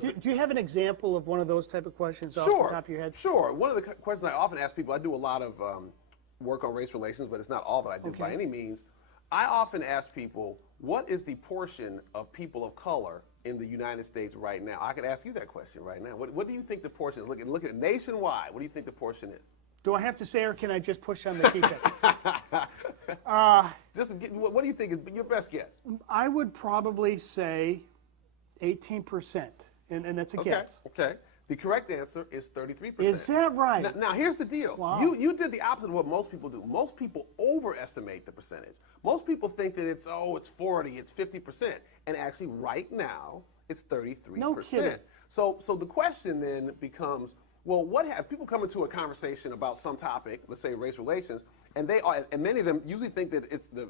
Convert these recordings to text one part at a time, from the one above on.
Do you have an example of one of those type of questions off the top of your head? Sure. One of the questions I often ask people, I do a lot of work on race relations, but it's not all that I do by any means. I often ask people, what is the portion of people of color in the United States right now? I could ask you that question right now. What do you think the portion is? Look at nationwide. What do you think the portion is? Do I have to say, or can I just push on the keypad? What do you think is your best guess? I would probably say 18%, and that's a guess. Okay. The correct answer is 33%. Is that right? Now here's the deal. Wow. You did the opposite of what most people do. Most people overestimate the percentage. Most people think that it's 40, it's 50%, and actually right now it's 33%. No kidding. So the question then becomes, well, what have people come into a conversation about some topic, let's say race relations, and many of them usually think that it's the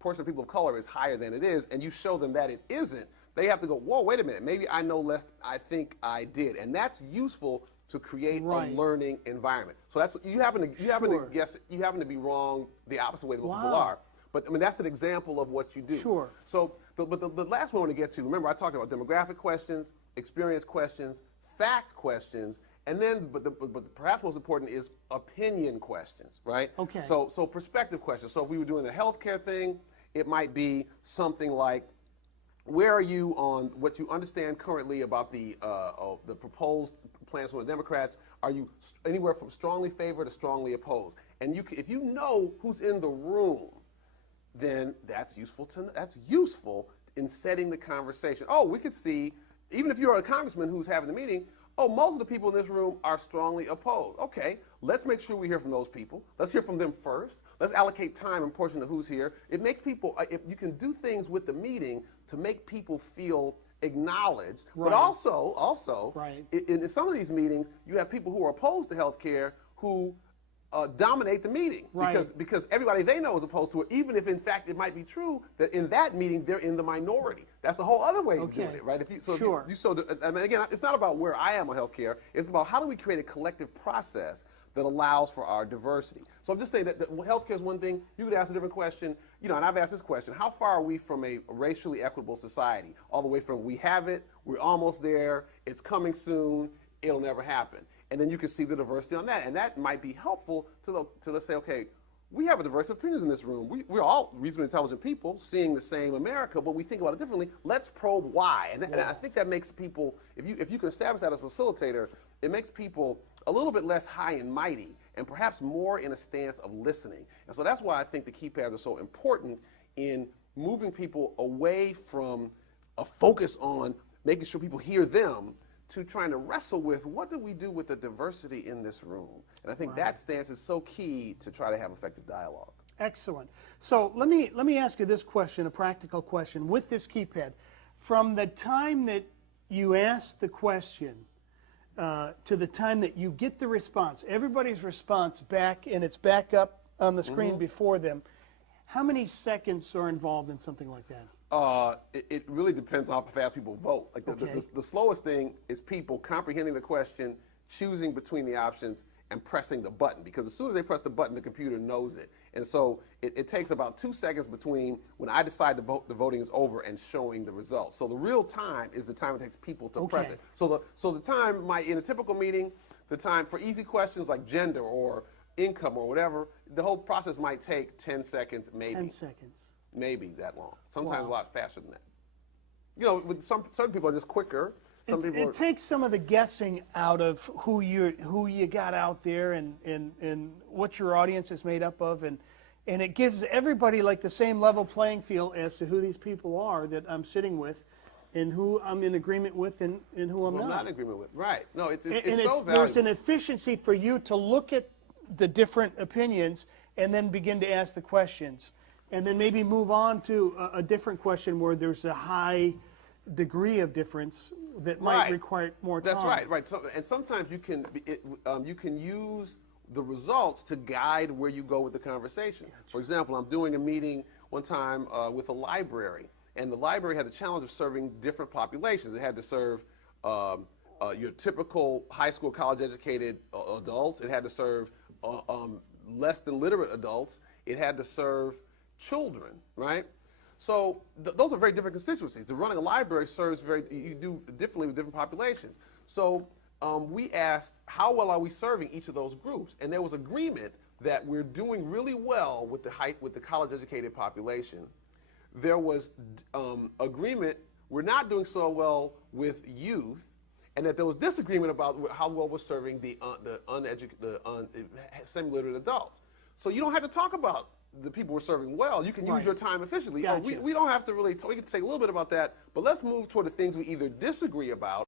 portion of people of color is higher than it is, and you show them that it isn't. They have to go, whoa, wait a minute, maybe I know less than I think I did. And that's useful to create a learning environment. So that's you happen to guess, you happen to be wrong the opposite way that most people are. But I mean, that's an example of what you do. Sure. So the last one I want to get to, remember I talked about demographic questions, experience questions, fact questions, and then, but perhaps most important is opinion questions, right? Okay. So perspective questions. So if we were doing the healthcare thing, it might be something like, where are you on what you understand currently about the proposed plans from the Democrats? Are you anywhere from strongly favored to strongly opposed? And if you know who's in the room, then that's useful in setting the conversation. Oh, we could see, even if you're a congressman who's having the meeting, oh, most of the people in this room are strongly opposed. Okay, let's make sure we hear from those people. Let's hear from them first. Let's allocate time and portion of who's here. It makes people, if you can do things with the meeting to make people feel acknowledged, but also in some of these meetings, you have people who are opposed to health care who dominate the meeting because everybody they know is opposed to it, even if in fact it might be true that in that meeting they're in the minority. That's a whole other way of doing it, right? I mean, again, it's not about where I am on healthcare. It's about how do we create a collective process that allows for our diversity. So I'm just saying that healthcare is one thing. You could ask a different question, and I've asked this question: how far are we from a racially equitable society? All the way from we have it, we're almost there, it's coming soon, it'll never happen. And then you can see the diversity on that. And that might be helpful to let's say, okay, we have a diverse opinions in this room. We're all reasonably intelligent people seeing the same America, but we think about it differently. Let's probe why. And I think that makes people, if you can establish that as a facilitator, it makes people a little bit less high and mighty and perhaps more in a stance of listening. And so that's why I think the keypads are so important in moving people away from a focus on making sure people hear them to trying to wrestle with what do we do with the diversity in this room. And I think that stance is so key to try to have effective dialogue. Excellent. So let me ask you this question, a practical question, with this keypad. From the time that you ask the question to the time that you get the response, everybody's response back, and it's back up on the screen before them, how many seconds are involved in something like that? It really depends on how fast people vote. Like the slowest thing is people comprehending the question, choosing between the options, and pressing the button. Because as soon as they press the button, the computer knows it. And so it takes about 2 seconds between when I decide the voting is over and showing the results. So the real time is the time it takes people to press it. So the time might, in a typical meeting, the time for easy questions like gender or income or whatever, the whole process might take 10 seconds, maybe. 10 seconds. Maybe that long. Sometimes a lot faster than that. With certain people are just quicker. It takes some of the guessing out of who you got out there and what your audience is made up of, and it gives everybody like the same level playing field as to who these people are that I'm sitting with, and who I'm in agreement with, and who I'm not in agreement with. Right. No, it's so valuable. There's an efficiency for you to look at the different opinions and then begin to ask the questions. And then maybe move on to a different question where there's a high degree of difference that might require more time. That's right. So, and sometimes you can use the results to guide where you go with the conversation. For example, I'm doing a meeting one time with a library, and the library had the challenge of serving different populations. It had to serve your typical high school, college-educated adults. It had to serve less than literate adults. It had to serve children, right? So those are very different constituencies. The running a library serves you do differently with different populations. So we asked, how well are we serving each of those groups? And there was agreement that we're doing really well with the college-educated population. There was agreement we're not doing so well with youth, and that there was disagreement about how well we're serving the semi-literate adults. So you don't have to talk about the people we're serving well. You can use your time efficiently. Gotcha. We don't have to really talk. We can say a little bit about that, but let's move toward the things we either disagree about